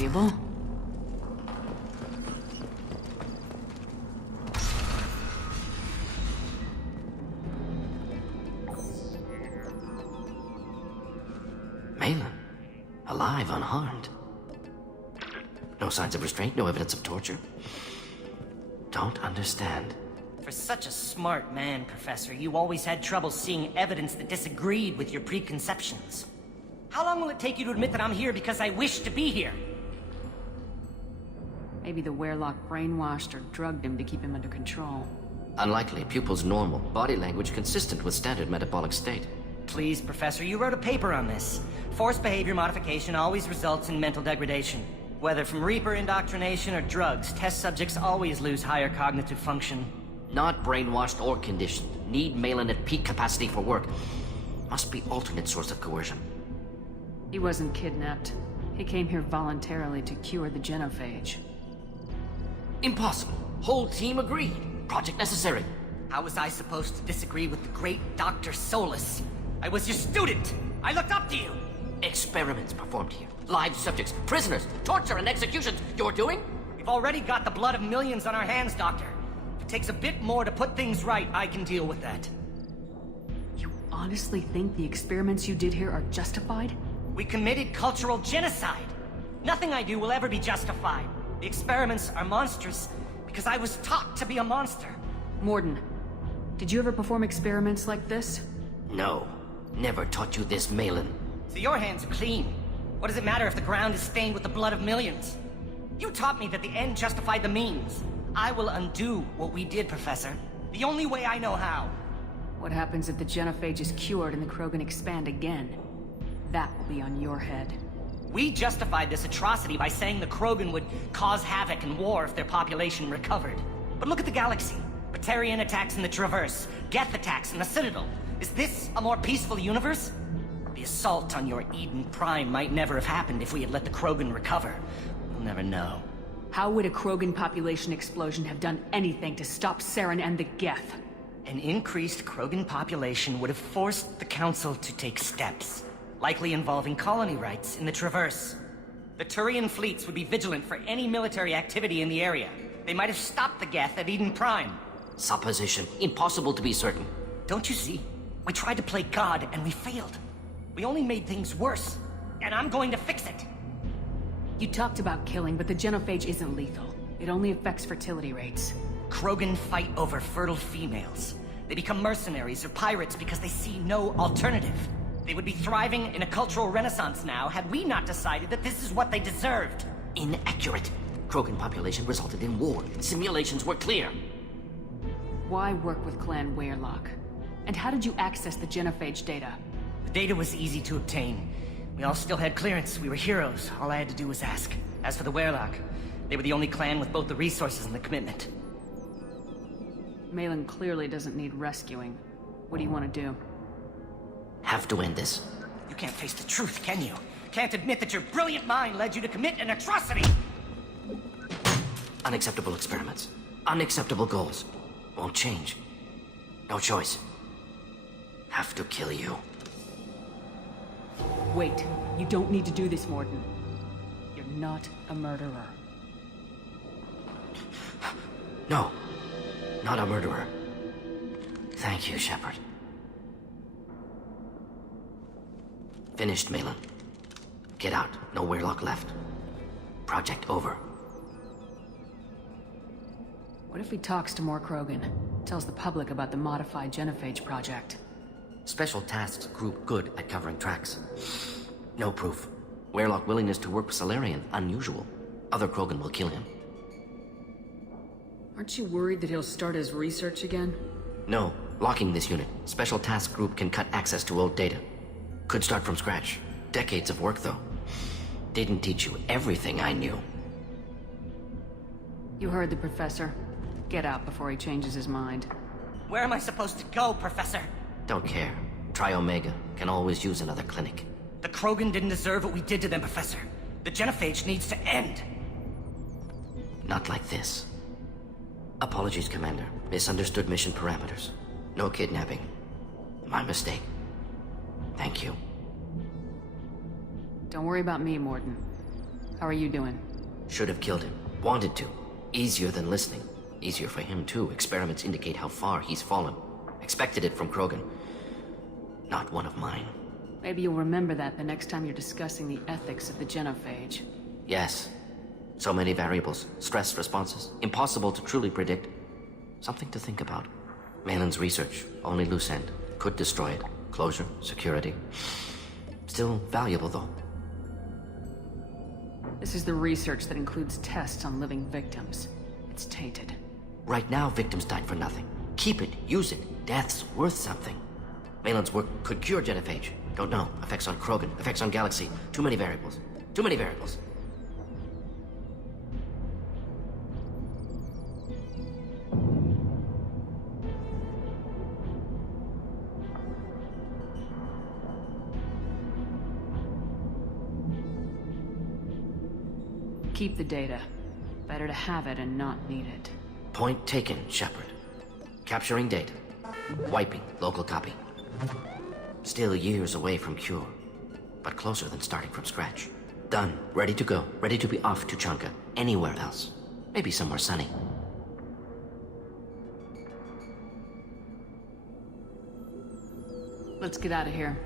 valuable. Malin, alive, unharmed. No signs of restraint, no evidence of torture. Don't understand. For such a smart man, Professor, you always had trouble seeing evidence that disagreed with your preconceptions. How long will it take you to admit that I'm here because I wish to be here? Maybe the Werelock brainwashed or drugged him to keep him under control. Unlikely. Pupil's normal. Body language consistent with standard metabolic state. Please, Professor, you wrote a paper on this. Forced behavior modification always results in mental degradation. Whether from Reaper indoctrination or drugs, test subjects always lose higher cognitive function. Not brainwashed or conditioned. Need Malin at peak capacity for work. Must be alternate source of coercion. He wasn't kidnapped. He came here voluntarily to cure the genophage. Impossible. Whole team agreed. Project necessary. How was I supposed to disagree with the great Dr. Solus? I was your student! I looked up to you! Experiments performed here. Live subjects, prisoners, torture and executions. You're doing? We've already got the blood of millions on our hands, Doctor. If it takes a bit more to put things right, I can deal with that. You honestly think the experiments you did here are justified? We committed cultural genocide. Nothing I do will ever be justified. The experiments are monstrous because I was taught to be a monster. Morden, did you ever perform experiments like this? No. Never taught you this, Malin. So your hands are clean. What does it matter if the ground is stained with the blood of millions? You taught me that the end justified the means. I will undo what we did, Professor. The only way I know how. What happens if the genophage is cured and the Krogan expand again? That will be on your head. We justified this atrocity by saying the Krogan would cause havoc and war if their population recovered. But look at the galaxy. Batarian attacks in the Traverse, Geth attacks in the Citadel. Is this a more peaceful universe? The assault on your Eden Prime might never have happened if we had let the Krogan recover. We'll never know. How would a Krogan population explosion have done anything to stop Saren and the Geth? An increased Krogan population would have forced the Council to take steps, likely involving colony rights in the Traverse. The Turian fleets would be vigilant for any military activity in the area. They might have stopped the Geth at Eden Prime. Supposition. Impossible to be certain. Don't you see? We tried to play God and we failed. We only made things worse, and I'm going to fix it. You talked about killing, but the genophage isn't lethal. It only affects fertility rates. Krogan fight over fertile females. They become mercenaries or pirates because they see no alternative. They would be thriving in a cultural renaissance now had we not decided that this is what they deserved. Inaccurate. Krogan population resulted in war. Simulations were clear. Why work with Clan Werelock? And how did you access the genophage data? The data was easy to obtain. We all still had clearance. We were heroes. All I had to do was ask. As for the Werelock, they were the only clan with both the resources and the commitment. Malin clearly doesn't need rescuing. What do you want to do? Have to end this. You can't face the truth, can you? Can't admit that your brilliant mind led you to commit an atrocity! Unacceptable experiments. Unacceptable goals. Won't change. No choice. Have to kill you. Wait. You don't need to do this, Morden. You're not a murderer. No. Not a murderer. Thank you, Shepard. Finished, Malin. Get out. No Werelock left. Project over. What if he talks to more Krogan? Tells the public about the modified genophage project? Special tasks group good at covering tracks. No proof. Werelock willingness to work with Salarian, unusual. Other Krogan will kill him. Aren't you worried that he'll start his research again? No. Locking this unit. Special task group can cut access to old data. Could start from scratch. Decades of work, though. Didn't teach you everything I knew. You heard the professor. Get out before he changes his mind. Where am I supposed to go, Professor? Don't care. Try Omega. Can always use another clinic. The Krogan didn't deserve what we did to them, Professor. The genophage needs to end. Not like this. Apologies, Commander. Misunderstood mission parameters. No kidnapping. My mistake. Thank you. Don't worry about me, Morden. How are you doing? Should have killed him. Wanted to. Easier than listening. Easier for him, too. Experiments indicate how far he's fallen. Expected it from Krogan. Not one of mine. Maybe you'll remember that the next time you're discussing the ethics of the genophage. Yes. So many variables. Stress responses. Impossible to truly predict. Something to think about. Malin's research. Only loose end. Could destroy it. Closure. Security. Still valuable, though. This is the research that includes tests on living victims. It's tainted. Right now, victims died for nothing. Keep it. Use it. Death's worth something. Malin's work could cure genophage. Don't know. Effects on Krogan. Effects on Galaxy. Too many variables. Too many variables. Keep the data. Better to have it and not need it. Point taken, Shepard. Capturing data. Wiping local copy. Still years away from cure, but closer than starting from scratch. Done. Ready to go. Ready to be off Tuchanka. Anywhere else. Maybe somewhere sunny. Let's get out of here.